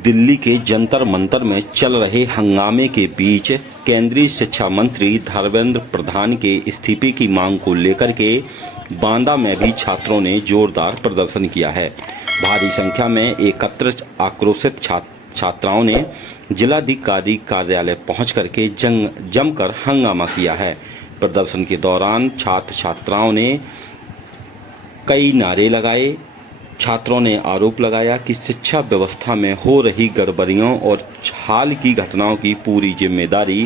दिल्ली के जंतर मंतर में चल रहे हंगामे के बीच केंद्रीय शिक्षा मंत्री धर्मेंद्र प्रधान के इस्तीफे की मांग को लेकर के बांदा में भी छात्रों ने जोरदार प्रदर्शन किया है। भारी संख्या में एकत्रित आक्रोशित छात्राओं ने जिलाधिकारी कार्यालय पहुंच करके जमकर हंगामा किया है। प्रदर्शन के दौरान छात्र छात्राओं ने कई नारे लगाए। छात्रों ने आरोप लगाया कि शिक्षा व्यवस्था में हो रही गड़बड़ियों और हाल की घटनाओं की पूरी जिम्मेदारी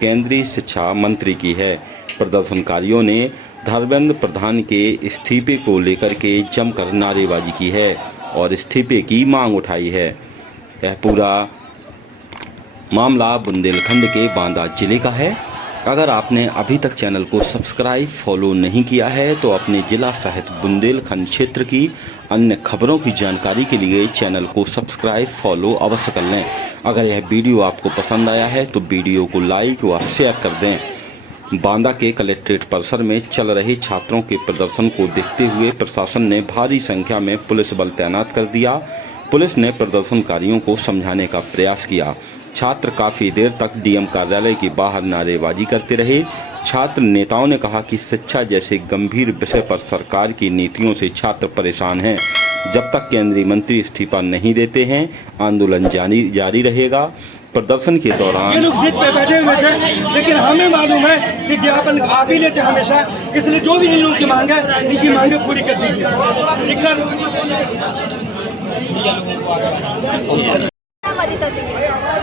केंद्रीय शिक्षा मंत्री की है। प्रदर्शनकारियों ने धर्मेंद्र प्रधान के इस्तीफे को लेकर के जमकर नारेबाजी की है और इस्तीफे की मांग उठाई है। यह पूरा मामला बुंदेलखंड के बांदा जिले का है। अगर आपने अभी तक चैनल को सब्सक्राइब फॉलो नहीं किया है तो अपने जिला सहित बुंदेलखंड क्षेत्र की अन्य खबरों की जानकारी के लिए चैनल को सब्सक्राइब फॉलो अवश्य कर लें। अगर यह वीडियो आपको पसंद आया है तो वीडियो को लाइक व शेयर कर दें। बांदा के कलेक्ट्रेट परिसर में चल रहे छात्रों के प्रदर्शन को देखते हुए प्रशासन ने भारी संख्या में पुलिस बल तैनात कर दिया। पुलिस ने प्रदर्शनकारियों को समझाने का प्रयास किया। छात्र काफ़ी देर तक डीएम कार्यालय के बाहर नारेबाजी करते रहे। छात्र नेताओं ने कहा कि शिक्षा जैसे गंभीर विषय पर सरकार की नीतियों से छात्र परेशान हैं। जब तक केंद्रीय मंत्री इस्तीफा नहीं देते हैं आंदोलन जारी रहेगा। प्रदर्शन के दौरान ये लोग सीट पे बैठे हुए थे, लेकिन हमें मालूम है कि ज्ञापन आप ही लेते हमेशा, इसलिए जो भी इन लोगों की मांग है इनकी मांगे पूरी कर दीजिए। ठीक सर।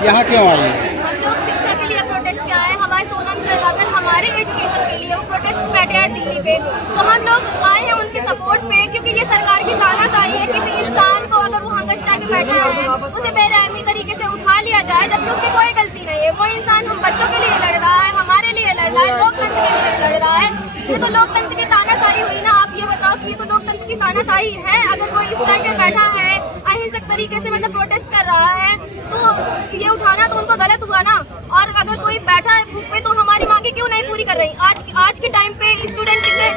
यहाँ क्यों आए? हम लोग शिक्षा के लिए प्रोटेस्ट किया है। हमारे सोनम सर अगर हमारे एजुकेशन के लिए वो प्रोटेस्ट बैठे हैं दिल्ली पे, तो हम लोग आए हैं उनके सपोर्ट पे, क्योंकि ये सरकार की तानाशाही है। किसी इंसान को अगर वो हंगस्टा के बैठा है उसे बेरहमी तरीके से उठा लिया जाए जबकि उसकी कोई गलती नहीं है। वो इंसान हम बच्चों के लिए लड़ रहा है, हमारे लिए लड़ रहा है, लोकतंत्र के लिए लड़ रहा है। ये तो लोकतंत्र की तानाशाही हुई ना। आप ये बताओ कि ये तो लोकतंत्र की तानाशाही है। अगर कोई इस टाइम पे बैठा है अहिंसक तरीके से मतलब प्रोटेस्ट कर रहा है तो ये उठाना तो उनको गलत हुआ ना। और अगर कोई बैठा है भूख पे तो हमारी मांगे क्यों नहीं पूरी कर रही? आज के टाइम पे स्टूडेंट कितने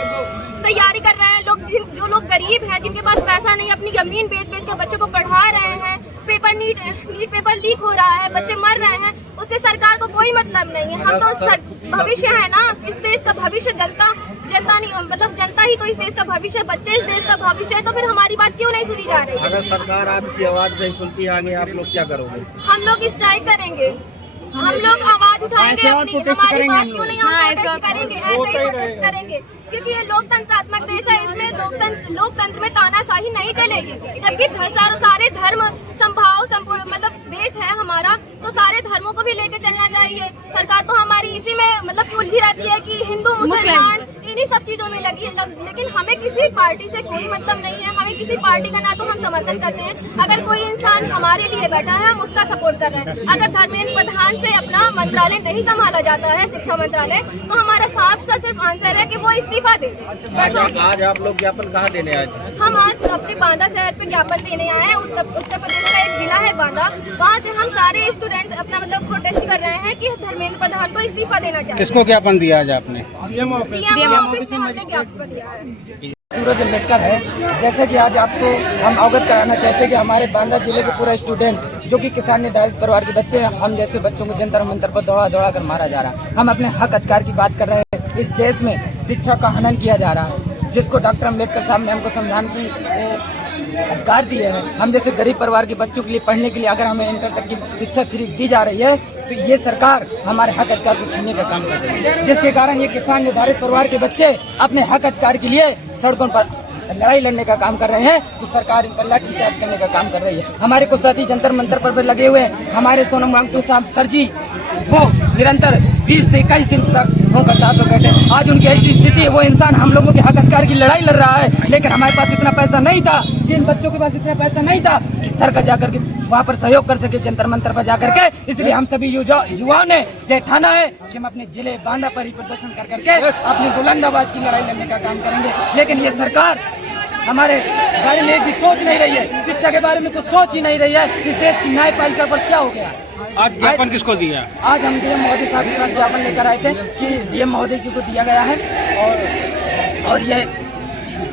तैयारी कर रहे हैं लोग, जो लोग गरीब हैं, जिनके पास पैसा नहीं, अपनी जमीन बेच के बच्चों को पढ़ा रहे हैं। पेपर नीट पेपर लीक हो रहा है, बच्चे मर रहे हैं, उससे सरकार को कोई मतलब नहीं है। हम तो भविष्य है ना इस देश का, भविष्य जनता नहीं मतलब जनता ही तो इस देश का भविष्य, बच्चे इस देश का भविष्य है। तो फिर हमारी बात क्यों नहीं सुनी जा रही है? अगर सरकार आपकी आवाज नहीं सुनती आगे आप लोग क्या करोगे? हम लोग स्ट्राइक करेंगे, हम लोग आवाज उठाएंगे अपनी, हमारी बात क्यों नहीं हम प्रोटेस्ट करेंगे, ऐसे ही प्रोटेस्ट करेंगे, क्योंकि ये लोकतंत्रात्मक देश है। इसमें लोकतंत्र में तानाशाही नहीं चलेगी। जबकि सारे धर्म मतलब देश है हमारा, तो सारे धर्मों को भी लेके चलना चाहिए। सरकार तो हमारी इसी में मतलब उलझी रहती है कि हिंदू मुसलमान इन्हीं सब चीजों में लगी है। लेकिन हमें किसी पार्टी से कोई मतलब नहीं है। हमें किसी पार्टी का ना तो हम समर्थन करते हैं। अगर कोई इंसान हमारे लिए बैठा है हम उसका सपोर्ट कर रहे हैं। अगर धर्मेंद्र प्रधान से अपना मंत्रालय नहीं संभाला जाता है, शिक्षा मंत्रालय, तो हमारा साफ सा सिर्फ आंसर है कि वो इस्तीफा दे दे। आज आप लोग ज्ञापन कहाँ देने आए? हम आज अपने बांदा शहर पे ज्ञापन देने आए हैं। उत्तर प्रदेश का एक जिला है बांदा, वहाँ से हम सारे स्टूडेंट अपना मतलब प्रोटेस्ट कर रहे हैं कि धर्मेंद्र प्रधान को इस्तीफा देना चाहिए। किसको ज्ञापन दिया आज आपने? डीएम ऑफिस में हमने ज्ञापन दिया है। सूरज अम्बेडकर है। जैसे कि आज आपको हम अवगत कराना चाहते हैं कि हमारे बांदा जिले के पूरा स्टूडेंट जो कि किसान निर्धारित परिवार के बच्चे हैं, हम जैसे बच्चों को जंतर मंतर पर दौड़ा कर मारा जा रहा है। हम अपने हक अधिकार की बात कर रहे हैं। इस देश में शिक्षा का हनन किया जा रहा है, जिसको डॉक्टर अम्बेडकर साहब ने हमको संविधान की अधिकार दिए हैं। हम जैसे गरीब परिवार के बच्चों के लिए पढ़ने के लिए अगर हमें इंटर तक की शिक्षा फ्री दी जा रही है तो ये सरकार हमारे हक अधिकार को छीनने का काम कर रही है, जिसके कारण ये किसान निर्धारित परिवार के बच्चे अपने हक अधिकार के लिए सड़कों पर लड़ाई लड़ने का काम कर रहे हैं, तो सरकार इन पर लाठीचार्ज करने का काम कर रही है। हमारे कुछ साथी जंतर मंतर पर भी लगे हुए हैं। हमारे सोनम वांगचुक साहब सर जी वो निरंतर 20 से 21 दिन तक हड़ताल पर बैठे। आज उनकी ऐसी स्थिति है, वो इंसान हम लोगों के हक अधिकार की लड़ाई लड़ रहा है, लेकिन हमारे पास इतना पैसा नहीं था, जिन बच्चों के पास इतना पैसा नहीं था कि सरकार जाकर के वहाँ पर सहयोग कर सके जंतर मंतर पर जाकर के। इसलिए हम सभी युवाओं ने ये ठाना है कि हम अपने जिले बांदा पर ही प्रदर्शन कर करके अपनी बुलंद आवाज की लड़ाई लड़ने का काम करेंगे। लेकिन ये सरकार हमारे बारे में एक भी सोच नहीं रही है, शिक्षा के बारे में कुछ सोच ही नहीं रही है। इस देश की न्यायपालिका पर क्या हो गया? आज ज्ञापन किसको दिया? आज हम डीएम महोदय साहब के पास ज्ञापन लेकर आए थे कि डीएम महोदय जी को दिया गया है और ये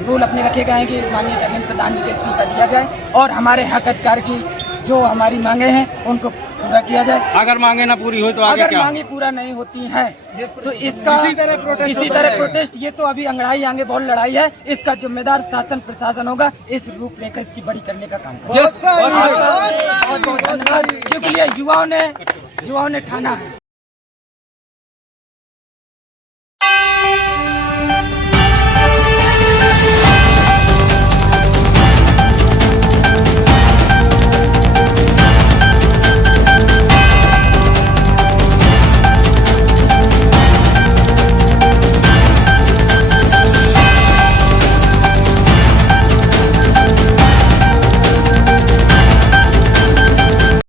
रूल अपने रखे गए हैं कि माननीय धर्मेंद्र प्रधान जी को इस्तीफा दिया जाए और हमारे हक अधिकार की जो हमारी मांगे हैं उनको पूरा किया जाए। अगर मांगे ना पूरी हो तो आगे अगर क्या? मांगे पूरा नहीं होती हैं तो इसका इसी तरह प्रोटेस्ट, ये तो अभी अंगड़ाई आगे बहुत लड़ाई है, इसका जिम्मेदार शासन प्रशासन होगा। इस रूपरेखा इसकी बड़ी करने का काम करेगा। बहुत बहुत धन्यवाद, क्योंकि ये युवाओं ने ठाना है।